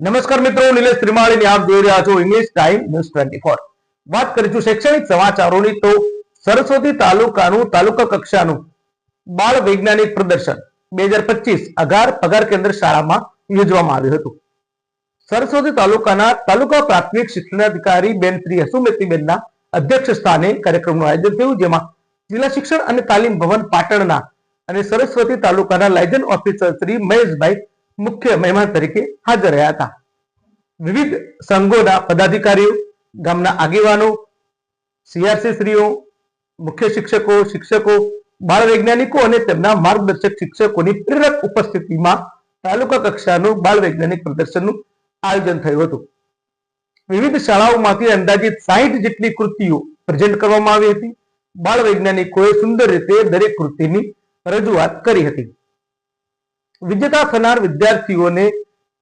નમસ્કાર મિત્રો, હું નિલેશ ત્રિમાળી આપ જોઈ રહ્યા છો ઇંગ્લિશ ટાઈમ ન્યૂઝ 24। વાત કરીશું શૈક્ષણિક સમાચારોની તો સરસ્વતી તાલુકાનું તાલુકા કક્ષાનું બાળ વૈજ્ઞાનિક પ્રદર્શન 2025 અગાર પગાર કેન્દ્ર શાળામાં યોજવામાં આવ્યું હતું। સરસ્વતી તાલુકાના તાલુકા પ્રાથમિક શિક્ષણાધિકારી બેન શ્રી હસુમતીબેનના અધ્યક્ષ સ્થાને કાર્યક્રમનું આયોજન થયું, જેમાં જિલ્લા શિક્ષણ અને તાલીમ ભવન પાટણના અને સરસ્વતી તાલુકાના લાયઝન ઓફિસર શ્રી મહેશભાઈ મુખ્ય મહેમાન તરીકે હાજર રહ્યા હતા। વિવિધ સંઘોના પદાધિકારીઓ, ગામના આગેવાનો, સીઆરસી શ્રીઓ, મુખ્ય શિક્ષકો, બાળ વૈજ્ઞાનિકો અને તેમના માર્ગદર્શક શિક્ષકોની પ્રેરક ઉપસ્થિતિમાં તાલુકા કક્ષાનું બાળ વૈજ્ઞાનિક પ્રદર્શનનું આયોજન થયું હતું। વિવિધ શાળાઓમાંથી અંદાજિત 60 જેટલી કૃતિઓ પ્રેઝન્ટ કરવામાં આવી હતી। બાળ વૈજ્ઞાનિકોએ સુંદર રીતે દરેક કૃતિની રજૂઆત કરી હતી। વિજેતા થનાર વિદ્યાર્થીઓને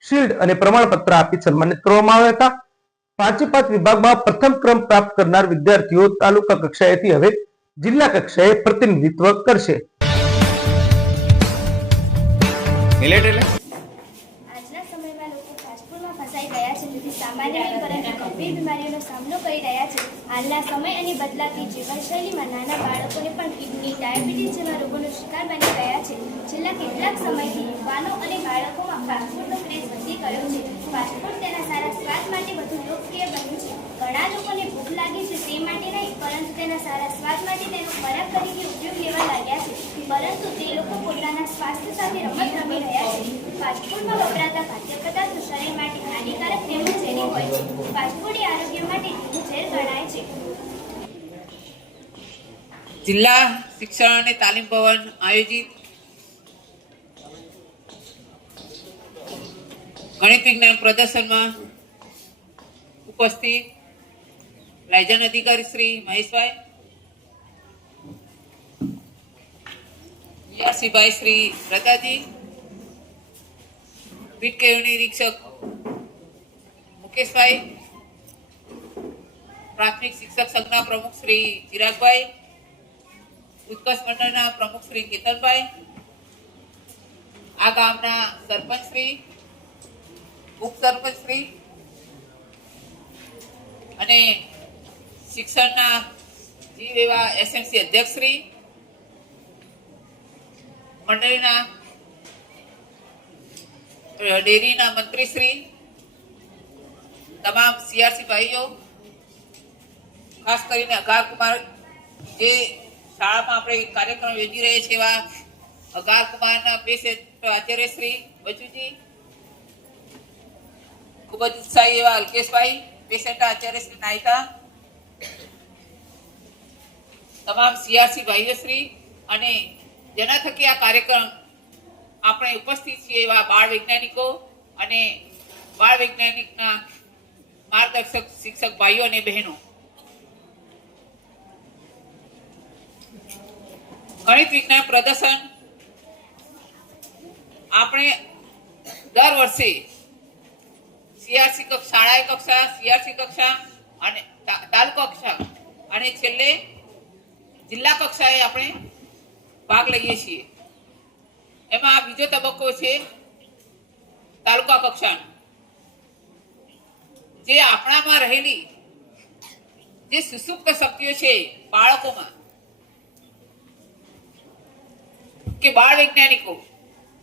શિલ્ડ અને પ્રમાણપત્ર આપી સન્માનિત કરવામાં આવ્યા હતા। 5 વિભાગમાં પ્રથમ ક્રમ પ્રાપ્ત કરનાર વિદ્યાર્થીઓ તાલુકા કક્ષાએથી હવે જિલ્લા કક્ષાએ પ્રતિનિધિત્વ કરશે। આજના સમયમાં લોકો ફાસ્ટફૂડમાં ફસાઈ ગયા છે, જેથી સામાન્ય નહીં પરંતુ ગંભીર બીમારીઓનો સામનો કરી રહ્યા છે। હાલના સમય અને બદલાતી જીવનશૈલીમાં નાના બાળકોને પણ કિડની, ડાયાબિટીસ જેવા રોગોનો શિકાર બની રહ્યા છે। છેલ્લા કેટલાક સમયથી યુવાનો અને બાળકોમાં ફાસ્ટફૂડનો ક્રેઝ વધી ગયો છે। ફાસ્ટફૂડ તેના સારા સ્વાદ માટે વધુ લોકપ્રિય બન્યું છે। ઘણા લોકોને ભૂખ લાગી છે તે માટે નહીં, પરંતુ તેના સારા સ્વાદ માટે તેનો ખોરાક તરીકે ઉપયોગ લેવા લાગ્યા છે, પરંતુ તે લોકો પોતાના સ્વાસ્થ્ય સાથે રમત રમી રહ્યા છે। ફાસ્ટફૂડમાં વપરાતા ખાદ્ય પદાર્થો શરીર માટે હાનિકારક તેમજ ઝેરી હોય છે। ફાસ્ટફૂડ એ આરોગ્ય માટે ઝેર ગણાય છે। જિલ્લા શિક્ષણ અને તાલીમ ભવન આયોજિત ગણિત વિજ્ઞાન પ્રદર્શનમાં ઉપસ્થિત લાયઝન અધિકારી શ્રી મહેશભાઈ, યાસીભાઈ શ્રી રતાજી, પીટ કેળવણી નિરીક્ષક મુકેશભાઈ, પ્રાથમિક શિક્ષક સંઘના પ્રમુખ શ્રી ચિરાગભાઈ, ઉત્કર્ષ મંડળના પ્રમુખ શ્રી કેતનભાઈ, આ ગામના સરપંચ શ્રી, ઉપસરપંચ શ્રી અને શિક્ષણના જીવ એવા એસએમસી અધ્યક્ષ શ્રી, મંડળીના ડેરીના મંત્રી શ્રી, તમામ સીઆરસી ભાઈઓ, ખાસ કરીને અગારકુમાર જે શાળામાં આપણે કાર્યક્રમ યોજી રહ્યા છીએ એવા અગારકુમારના પેશન્ટ આચાર્ય શ્રી બચુજી, ખૂબ જ ઉત્સાહી એવા અલ્કેશભાઈ, પેશન્ટ આચાર્ય શ્રી નાયકા, તમામ સીઆરસી ભાઈઓ શ્રી અને જેના થકી આ કાર્યક્રમ આપણે ઉપસ્થિત છીએ એવા બાળ વૈજ્ઞાનિકો અને બાળ વૈજ્ઞાનિકના માર્ગદર્શક શિક્ષક ભાઈઓ અને બહેનો, ગણિત વિજ્ઞાન પ્રદર્શન આપણે દર વર્ષે સીઆરસી શાળા કક્ષા, સીઆરસી કક્ષા અને તાલુકા કક્ષા અને છેલ્લે જિલ્લા કક્ષાએ આપણે ભાગ લઈએ છીએ। એમાં બીજો તબક્કો છે તાલુકા કક્ષાનો, જે આપણામાં રહેલી જે સુસુપ્ત શક્તિઓ છે બાળકોમાં કે બાળ વૈજ્ઞાનિકો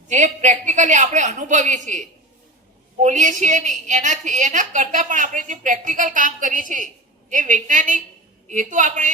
જે પ્રેક્ટિકલી આપણે અનુભવીએ છીએ, બોલીએ છીએ ને એના કરતા પણ આપણે જે પ્રેક્ટિકલ કામ કરીએ છીએ એ વૈજ્ઞાનિક હેતુ આપણે